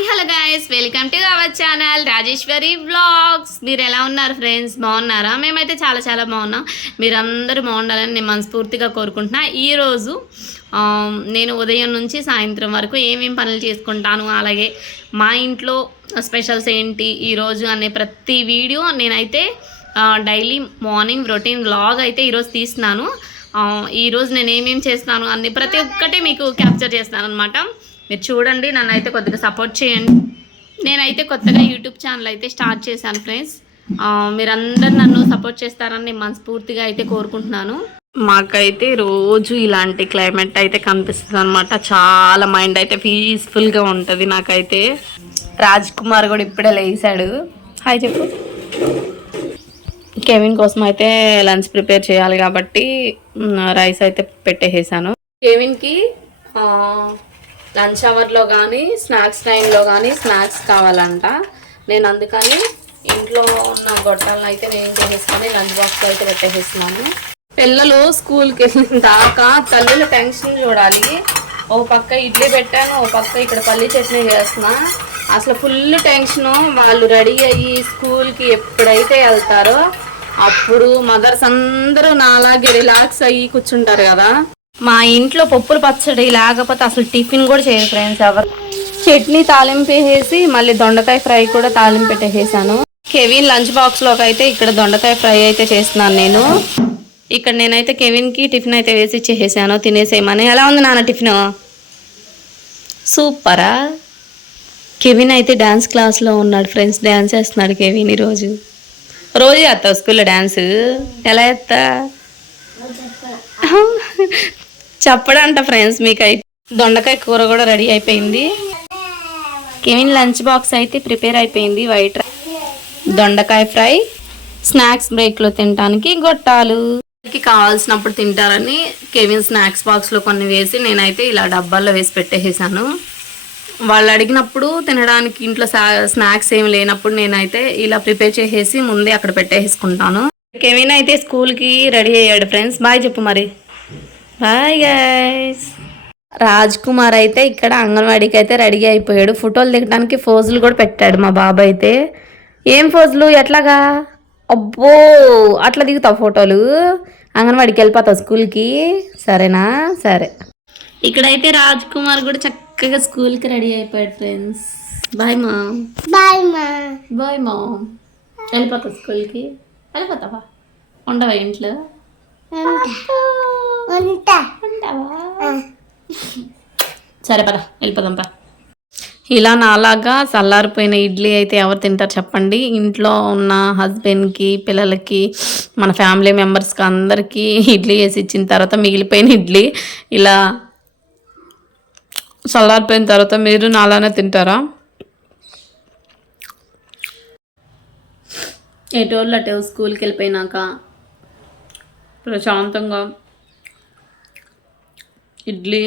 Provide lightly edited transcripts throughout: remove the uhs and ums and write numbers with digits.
Hi hello guys, welcome to our channel Rajeshwari vlogs. మీరు ఎలా ఉన్నారు ఫ్రెండ్స్? బాగున్నారా? మేమైతే చాలా చాలా బాగున్నాం. మీరందరూ బాగుండాలని నేను మనస్ఫూర్తిగా కోరుకుంటున్నా. ఈరోజు నేను ఉదయం నుంచి సాయంత్రం వరకు ఏమేమి పనులు చేసుకుంటాను, అలాగే మా ఇంట్లో స్పెషల్స్ ఏంటి ఈరోజు అనే ప్రతి వీడియో నేనైతే డైలీ మార్నింగ్ రొటీన్ వ్లాగ్ అయితే ఈరోజు తీస్తున్నాను. ఈరోజు నేను ఏమేమి చేస్తాను అన్ని ప్రతి ఒక్కటి మీకు క్యాప్చర్ చేస్తాను అనమాట. మీరు చూడండి, నన్ను అయితే కొద్దిగా సపోర్ట్ చేయండి. నేనైతే కొత్తగా యూట్యూబ్ ఛానల్ అయితే స్టార్ట్ చేశాను ఫ్రెండ్స్. మీరందరూ నన్ను సపోర్ట్ చేస్తారని నేను మనస్ఫూర్తిగా అయితే కోరుకుంటున్నాను. మాకైతే రోజు ఇలాంటి క్లైమేట్ అయితే కనిపిస్తుంది అనమాట. చాలా మైండ్ అయితే పీస్ఫుల్గా ఉంటుంది నాకైతే. రాజ్ కుమార్ కూడా ఇప్పుడే లేచాడు. హాయ్ చెప్పు. కెవిన్ కోసం అయితే లంచ్ ప్రిపేర్ చేయాలి కాబట్టి రైస్ అయితే పెట్టేసాను. కెవిన్కి లంచ్ అవర్లో కానీ స్నాక్స్ టైంలో కానీ స్నాక్స్ కావాలంట. నేను అందుకని ఇంట్లో ఉన్న గొట్టాలను అయితే నేను చేసేసుకొని లంచ్ బాక్స్లో అయితే పెట్టేసేస్తున్నాను. పిల్లలు స్కూల్కి వెళ్ళిన దాకా తల్లుల టెన్షన్ చూడాలి. ఓ పక్క ఇడ్లీ పెట్టాను, ఓ పక్క ఇక్కడ పల్లి చట్నీ చేస్తున్నా. అసలు ఫుల్ టెన్షను. వాళ్ళు రెడీ అయ్యి స్కూల్కి ఎప్పుడైతే వెళ్తారో అప్పుడు మదర్స్ అందరూ నాలాగే రిలాక్స్ అయ్యి కూర్చుంటారు కదా. మా ఇంట్లో పప్పుల పచ్చడి లేకపోతే అసలు టిఫిన్ కూడా చేయరు ఫ్రెండ్స్ ఎవరు. చట్నీ తాలింపు వేసి మళ్ళీ దొండకాయ ఫ్రై కూడా తాలింపు పెట్టేసాను. కెవిన్ లంచ్ బాక్స్లోకి అయితే ఇక్కడ దొండకాయ ఫ్రై అయితే చేస్తున్నాను నేను. ఇక్కడ నేనైతే కెవిన్కి టిఫిన్ అయితే వేసి ఇచ్చేసాను, తినేసేయమని. ఎలా ఉంది నాన్న టిఫిన్? సూపరా. కెవిన్ అయితే డ్యాన్స్ క్లాస్లో ఉన్నాడు ఫ్రెండ్స్. డ్యాన్స్ చేస్తున్నాడు కెవిన్ ఈరోజు. రోజు చేస్తావు స్కూల్లో డ్యాన్స్? ఎలా చేస్తా చెప్పడంట ఫ్రెండ్స్ మీకైతే. దొండకాయ కూర కూడా రెడీ అయిపోయింది. కెవిన్ లంచ్ బాక్స్ అయితే ప్రిపేర్ అయిపోయింది. వైట్ దొండకాయ ఫ్రై, స్నాక్స్ బ్రేక్లో తినడానికి గొట్టాలు. కావాల్సినప్పుడు తింటారని కెవిన్ స్నాక్స్ బాక్స్లో కొన్ని వేసి నేనైతే ఇలా డబ్బాల్లో వేసి పెట్టేసాను. వాళ్ళు అడిగినప్పుడు తినడానికి ఇంట్లో స్నాక్స్ ఏమి లేనప్పుడు నేనైతే ఇలా ప్రిపేర్ చేసేసి ముందే అక్కడ పెట్టేసుకుంటాను. కెవిన్ అయితే స్కూల్కి రెడీ అయ్యాడు ఫ్రెండ్స్. బాయ్ చెప్పు మరి. Bye guys. రాజ్ కుమార్ అయితే ఇక్కడ అంగన్వాడీకి అయితే రెడీ అయిపోయాడు. ఫోటోలు దిగడానికి ఫోజులు కూడా పెట్టాడు మా బాబు అయితే. ఏం ఫోజులు? ఎట్లాగా? అబ్బో, అట్లా దిగుతావు ఫోటోలు? అంగన్వాడికి వెళ్ళిపోతావు స్కూల్కి? సరేనా? సరే. ఇక్కడైతే రాజ్ కుమార్ కూడా చక్కగా స్కూల్కి రెడీ అయిపోయాడు ఫ్రెండ్స్. బాయ్ మా. బాయ్ మా. బాయ్ మా. వెళ్ళిపోతావు స్కూల్కి? వెళ్ళిపోతావా? ఉండవా ఇంట్లో? సరే పద వెళ్ళిపోదాం పా. ఇలా నాలాగా చల్లారిపోయిన ఇడ్లీ అయితే ఎవరు తింటారు చెప్పండి? ఇంట్లో ఉన్న హస్బెండ్కి, పిల్లలకి, మన ఫ్యామిలీ మెంబర్స్కి అందరికీ ఇడ్లీ వేసి ఇచ్చిన తర్వాత మిగిలిపోయిన ఇడ్లీ ఇలా చల్లారిపోయిన తర్వాత మీరు నాలానే తింటారా? ఎటోళ్ళు అటే స్కూల్కి వెళ్ళిపోయినాక ప్రశాంతంగా ఇడ్లీ,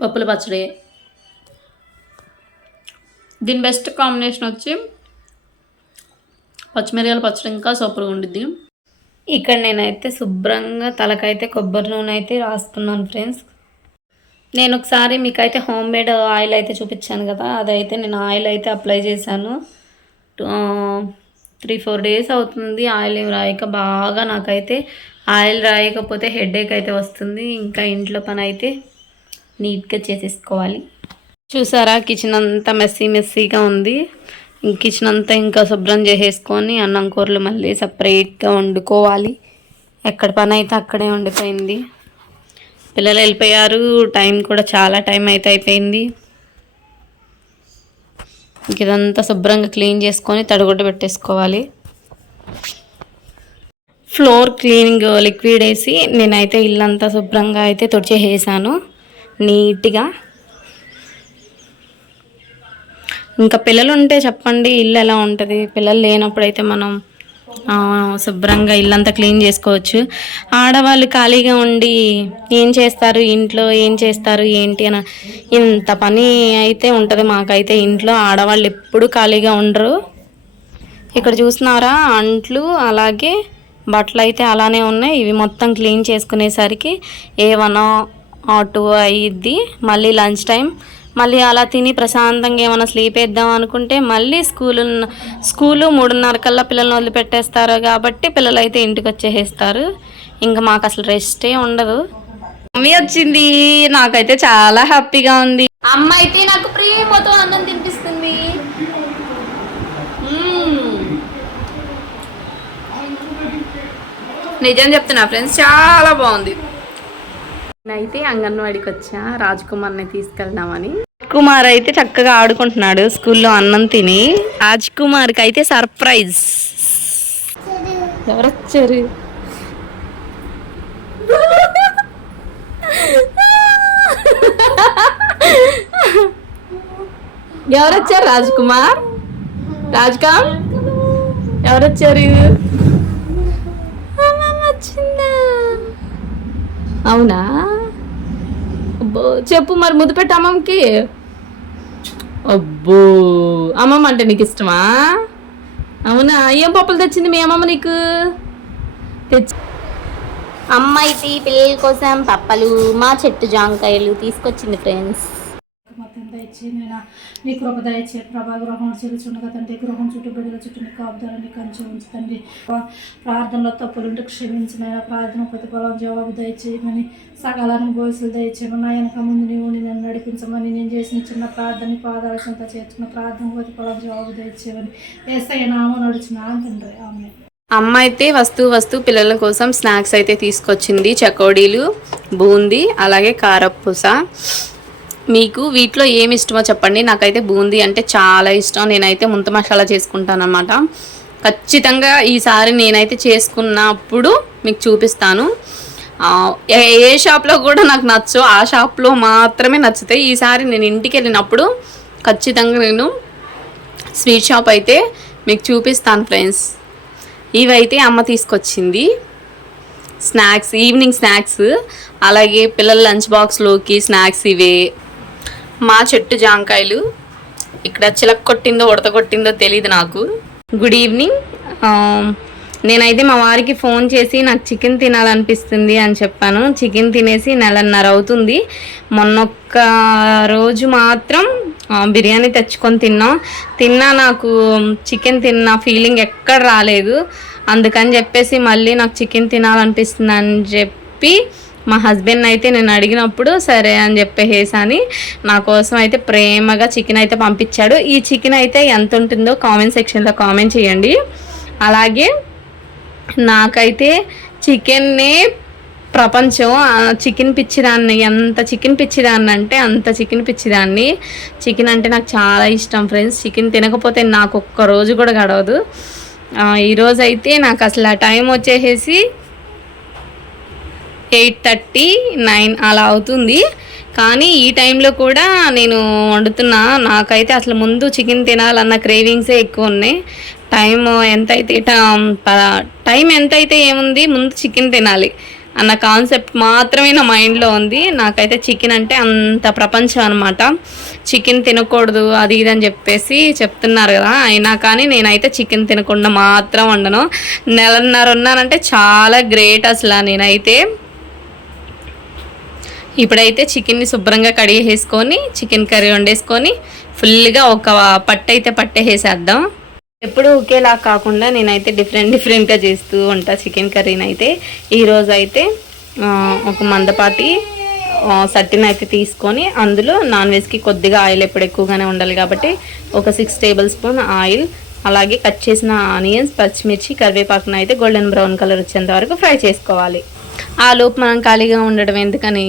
పప్పుల పచ్చడి. దీని బెస్ట్ కాంబినేషన్ వచ్చి పచ్చిమిరకాయల పచ్చడి, ఇంకా సూపర్గా ఉండిద్ది. ఇక్కడ నేనైతే శుభ్రంగా తలకైతే కొబ్బరి నూనె అయితే రాసుకున్నాను ఫ్రెండ్స్. నేను ఒకసారి మీకైతే హోమ్ మేడ్ ఆయిల్ అయితే చూపించాను కదా, అదైతే నేను ఆయిల్ అయితే అప్లై చేశాను. 3-4 డేస్ అవుతుంది ఆయిల్ ఏం రాయక. బాగా నాకైతే ఆయిల్ రాయకపోతే హెడేక్ అయితే వస్తుంది. ఇంకా ఇంట్లో పని అయితే నీట్గా చేసేసుకోవాలి. చూసారా, కిచెన్ అంతా మెస్సీగా ఉంది. కిచెన్ అంతా ఇంకా శుభ్రం చేసేసుకొని అన్నం కూరలు మళ్ళీ సపరేట్గా వండుకోవాలి. ఎక్కడ పని అయితే అక్కడే ఉండిపోయింది. పిల్లలు వెళ్ళిపోయారు. టైం కూడా చాలా టైం అయితే అయిపోయింది. ఇదంతా శుభ్రంగా క్లీన్ చేసుకొని తడిగుడ్డ పెట్టేసుకోవాలి. ఫ్లోర్ క్లీనింగ్ లిక్విడ్ వేసి నేనైతే ఇల్లంతా శుభ్రంగా అయితే తుడిచేసాను నీట్గా. ఇంకా పిల్లలు ఉంటే చెప్పండి ఇల్లు ఎలా ఉంటుంది. పిల్లలు లేనప్పుడు అయితే మనం శుభ్రంగా ఇల్లంతా క్లీన్ చేసుకోవచ్చు. ఆడవాళ్ళు ఖాళీగా ఉండి ఏం చేస్తారు ఇంట్లో, ఏం చేస్తారు ఏంటి అని ఇంత పని అయితే ఉంటుంది మాకైతే ఇంట్లో. ఆడవాళ్ళు ఎప్పుడు ఖాళీగా ఉండరు. ఇక్కడ చూస్తున్నారా, అంట్లు అలాగే బట్టలు అయితే అలానే ఉన్నాయి. ఇవి మొత్తం క్లీన్ చేసుకునేసరికి 1 or 2 అయ్యిద్ది. మళ్ళీ లంచ్ టైం మళ్ళీ అలా తిని ప్రశాంతంగా ఏమైనా స్లీప్ వేద్దాం అనుకుంటే మళ్ళీ స్కూలు 3:30 కల్లా పిల్లల్ని వదిలిపెట్టేస్తారు కాబట్టి పిల్లలు అయితే ఇంటికి వచ్చేసేస్తారు. ఇంకా మాకు అసలు రెస్టే ఉండదు. మమ్మీ వచ్చింది, నాకైతే చాలా హ్యాపీగా ఉంది. అమ్మ అయితే నాకు ప్రేమతో అన్నం తినిపిస్తుంది. నిజం చెప్తున్నా ఫ్రెండ్స్, చాలా బాగుంది. నేనైతే అంగన్వాడికి వచ్చా రాజ్ కుమార్ని తీసుకెళ్దామని. కుమార్ అయితే చక్కగా ఆడుకుంటున్నాడు స్కూల్లో అన్నం తిని. రాజ్ కుమార్కి అయితే సర్ప్రైజ్. ఎవరొచ్చారు? ఎవరొచ్చారు? రాజ్ కుమార్, రాజ్కామ్ ఎవరొచ్చారు? వచ్చిందా? అవునా? అబ్బో చెప్పు మరి, ముద్దు పెట్టు అమ్మమ్మకి. అబ్బో అమ్మమ్మ అంటే నీకు ఇష్టమా? అవునా? ఏం పప్పులు తెచ్చింది మీ అమ్మమ్మ నీకు? అమ్మ అయితే పిల్లల కోసం పప్పలు, మా చెట్టు జాంకాయలు తీసుకొచ్చింది ఫ్రెండ్స్. దయచి నేను నీ కృప దయచే ప్రభా గృహం చెల్లుచుండగా తండ్రి గృహం చుట్టూ బిడ్డల చుట్టూ నీ కాపుదలని కంచి ఉంచుతండి. ప్రార్థనలో తప్పులుంటే క్షమించిన ప్రార్థన ప్రతిఫలం జవాబు దయచేయమని సకాలానికి భవిష్యత్తు దయచేయమని నా వెనక ముందు నీవు నన్ను నడిపించమని నేను చేసిన చిన్న ప్రార్థన పాదాల చెంత చేర్చుకున్న ప్రార్థన ప్రతిఫలం జవాబు దయచేయమని ఏసయ్య నామమున నడుచున్నాను తండ్రి. ఆమేన్. అమ్మ అయితే వస్తూ పిల్లల కోసం స్నాక్స్ అయితే తీసుకొచ్చింది. చకోడీలు, బూందీ, అలాగే కారపూస. మీకు వీటిలో ఏమి ఇష్టమో చెప్పండి. నాకైతే బూందీ అంటే చాలా ఇష్టం. నేనైతే ముంత మసాలా చేసుకుంటాను అన్నమాట. ఖచ్చితంగా ఈసారి నేనైతే చేసుకున్నప్పుడు మీకు చూపిస్తాను. ఏ షాప్లో కూడా నాకు నచ్చో ఆ షాప్లో మాత్రమే నచ్చుతాయి. ఈసారి నేను ఇంటికి వెళ్ళినప్పుడు ఖచ్చితంగా నేను స్వీట్ షాప్ అయితే మీకు చూపిస్తాను ఫ్రెండ్స్. ఇవైతే అమ్మ తీసుకొచ్చింది స్నాక్స్, ఈవినింగ్ స్నాక్స్. అలాగే పిల్లల లంచ్ బాక్స్లోకి స్నాక్స్ ఇవే. మా చెట్టు జాంకాయలు. ఇక్కడ చిలక కొట్టిందో ఉడత కొట్టిందో తెలియదు నాకు. Good evening. నేనైతే మా వారికి ఫోన్ చేసి నాకు చికెన్ తినాలనిపిస్తుంది అని చెప్పాను. చికెన్ తినేసి 1.5 అవుతుంది. మొన్నొక్క రోజు మాత్రం బిర్యానీ తెచ్చుకొని తిన్నా నాకు చికెన్ తిన్న ఫీలింగ్ ఎక్కడ రాలేదు. అందుకని చెప్పేసి మళ్ళీ నాకు చికెన్ తినాలనిపిస్తుంది అని చెప్పి మా హస్బెండ్ అయితే నేను అడిగినప్పుడు సరే అని చెప్పేసి నా కోసం అయితే ప్రేమగా చికెన్ అయితే పంపించాడు. ఈ చికెన్ అయితే ఎంత ఉంటుందో కామెంట్ సెక్షన్లో కామెంట్ చేయండి. అలాగే నాకైతే చికెన్నే ప్రపంచం. చికెన్ పిచ్చిదాన్ని, ఎంత చికెన్ పిచ్చిదాన్ని అంటే అంత చికెన్ పిచ్చిదాన్ని. చికెన్ అంటే నాకు చాలా ఇష్టం ఫ్రెండ్స్. చికెన్ తినకపోతే నాకు ఒక్క రోజు కూడా గడవదు. ఈరోజు అయితే నాకు అసలు ఆ టైం వచ్చేసేసి 8:39 అలా అవుతుంది. కానీ ఈ టైంలో కూడా నేను వండుతున్నా. నాకైతే అసలు ముందు చికెన్ తినాలన్న క్రేవింగ్సే ఎక్కువ ఉన్నాయి. టైం ఎంతైతే ఏముంది, ముందు చికెన్ తినాలి అన్న కాన్సెప్ట్ మాత్రమే నా మైండ్లో ఉంది. నాకైతే చికెన్ అంటే అంత ప్రపంచం అనమాట. చికెన్ తినకూడదు అది ఇది అని చెప్పేసి చెప్తున్నారు కదా, అయినా కానీ నేనైతే చికెన్ తినకుండా మాత్రం వండను. 1.5 ఉన్నానంటే చాలా గ్రేట్ అసలు. నేనైతే ఇప్పుడైతే చికెన్ని శుభ్రంగా కడిగేసుకొని చికెన్ కర్రీ వండేసుకొని ఫుల్గా ఒక పట్టేసేద్దాం. ఎప్పుడు ఒకేలా కాకుండా నేనైతే డిఫరెంట్గా చేస్తూ ఉంటా చికెన్ కర్రీని. అయితే ఈరోజు అయితే ఒక మందపాటి సట్టిని అయితే తీసుకొని అందులో నాన్ వెజ్కి కొద్దిగా ఆయిల్ ఎప్పుడు ఎక్కువగానే ఉండాలి కాబట్టి ఒక 6 టేబుల్ స్పూన్ ఆయిల్, అలాగే కట్ చేసిన ఆనియన్స్, పచ్చిమిర్చి, కరివేపాకును అయితే గోల్డెన్ బ్రౌన్ కలర్ వచ్చేంత వరకు ఫ్రై చేసుకోవాలి. ఆ లోపు మనం ఖాళీగా ఉండడం ఎందుకని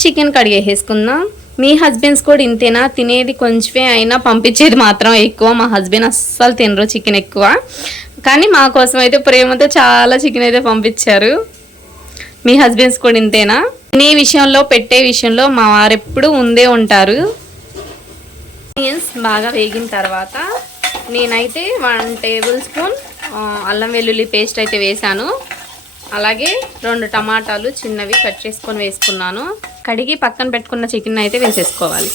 చికెన్ కడిగేసుకుందాం. మీ హస్బెండ్స్ కూడా ఇంతేనా? తినేది కొంచెమే అయినా పంపించేది మాత్రం ఎక్కువ. మా హస్బెండ్ అస్సలు తినరు చికెన్ ఎక్కువ, కానీ మా కోసం అయితే ప్రేమతో చాలా చికెన్ అయితే పంపించారు. మీ హస్బెండ్స్ కూడా ఇంతేనా? తినే విషయంలో, పెట్టే విషయంలో మా వారు ఎప్పుడు ఉందే ఉంటారు. ఆనియన్స్ బాగా వేగిన తర్వాత నేనైతే 1 టేబుల్ స్పూన్ అల్లం వెల్లుల్లి పేస్ట్ అయితే వేసాను. అలాగే 2 టమాటాలు చిన్నవి కట్ చేసుకొని వేసుకున్నాను. కడిగి పక్కన పెట్టుకున్న చికెన్ అయితే వేసేసుకోవాలి.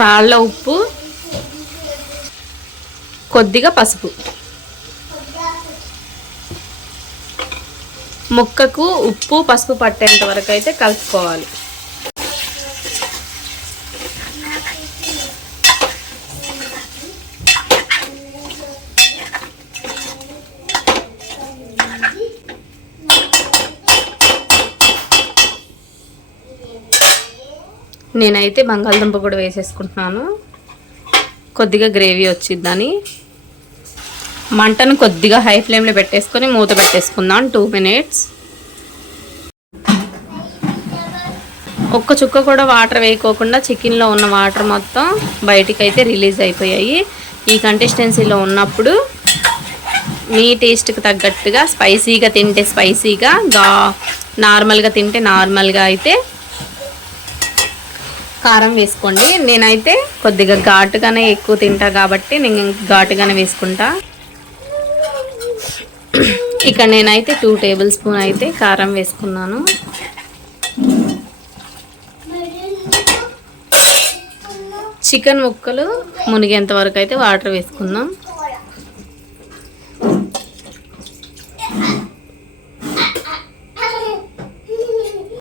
రాళ్ళ ఉప్పు, కొద్దిగా పసుపు, ముక్కకు ఉప్పు పసుపు పట్టేంత వరకు అయితే కలుపుకోవాలి. నేనైతే బంగాళదుంప కూడా వేసేసుకుంటున్నాను, కొద్దిగా గ్రేవీ వచ్చిద్దని. మంటను కొద్దిగా హై ఫ్లేమ్లో పెట్టేసుకొని మూత పెట్టేసుకుందాం 2 minutes. ఒక్క చుక్క కూడా వాటర్ వేయకోకుండా చికెన్లో ఉన్న వాటర్ మొత్తం బయటికి అయితే రిలీజ్ అయిపోయాయి. ఈ కన్సిస్టెన్సీలో ఉన్నప్పుడు మీ టేస్ట్కి తగ్గట్టుగా స్పైసీగా తింటే స్పైసీగా, నార్మల్గా తింటే నార్మల్గా అయితే కారం వేసుకోండి. నేనైతే కొద్దిగా ఘాటుగానే ఎక్కువ తింటా కాబట్టి నేను ఘాటుగానే వేసుకుంటా. ఇక్కడ నేనైతే 2 tablespoons అయితే కారం వేసుకున్నాను. చికెన్ ముక్కలు మునిగేంత వరకు అయితే వాటర్ వేసుకుందాం.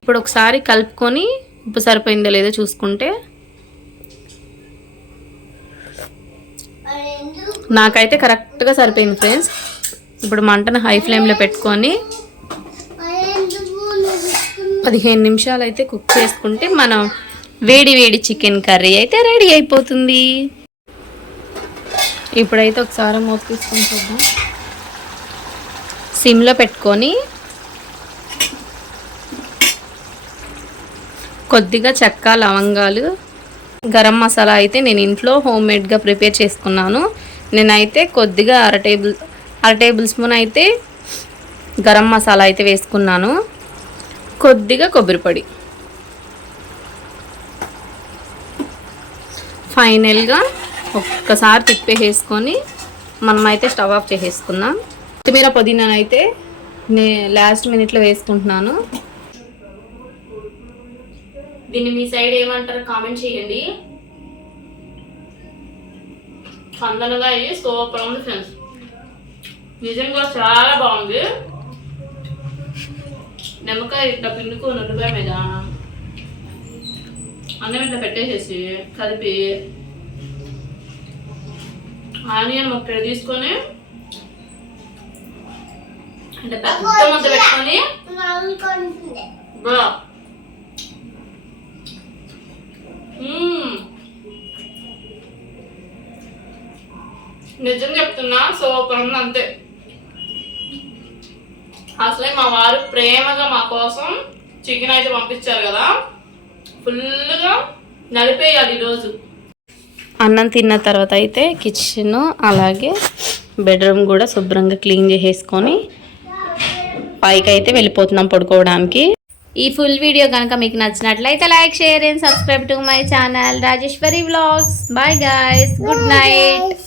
ఇప్పుడు ఒకసారి కలుపుకొని ఉప్పు సరిపోయిందో లేదో చూసుకుంటే, నాకైతే కరెక్ట్గా సరిపోయింది ఫ్రెండ్స్. ఇప్పుడు మంటను హై ఫ్లేమ్లో పెట్టుకొని 15 నిమిషాలు అయితే కుక్ చేసుకుంటే మనం వేడి వేడి చికెన్ కర్రీ అయితే రెడీ అయిపోతుంది. ఇప్పుడైతే ఒకసారి మూత తీసుకొని చూద్దాం. సిమ్లో పెట్టుకొని కొద్దిగా చెక్క, లవంగాలు, గరం మసాలా అయితే నేను ఇంట్లో హోమ్మేడ్గా ప్రిపేర్ చేసుకున్నాను. నేనైతే కొద్దిగా అర టేబుల్ స్పూన్ అయితే గరం మసాలా అయితే వేసుకున్నాను. కొద్దిగా కొబ్బరి పొడి. ఫైనల్గా ఒక్కసారి తిప్పేసుకొని మనమైతే స్టవ్ ఆఫ్ చేసేసుకుందాం. కొత్తిమీర పుదీనానైతే లాస్ట్ మినిట్లో వేసుకుంటున్నాను. దీన్ని మీ సైడ్ ఏమంటారు కామెంట్ చేయండి. కందనగా ఇది సూపర్ ఉంది ఫ్రెండ్స్, నిజంగా చాలా బాగుంది. నిమ్మకాయ ఇట్లా పిండుకొని ఉల్లిపాయ మీద అన్నం ఇట్లా పెట్టేసేసి కలిపి ఆనియన్ ముక్క తీసుకొని అంటే పెద్ద ముద్ద పెట్టుకొని నిజం చెప్తున్నా సూపర్ ఉంది అంతే. అసలే మా వారు ప్రేమగా మా కోసం చికెన్ అయితే పంపించారు కదా, ఫుల్గా నలిపేయాలి ఈరోజు. అన్నం తిన్న తర్వాత అయితే కిచెన్ అలాగే బెడ్రూమ్ కూడా శుభ్రంగా క్లీన్ చేసేసుకొని పైకి అయితే వెళ్ళిపోతున్నాం పడుకోవడానికి. ఈ ఫుల్ వీడియో కనుక మీకు నచ్చినట్లయితే like, share and subscribe to my channel Rajeshwari vlogs. Bye guys, good night.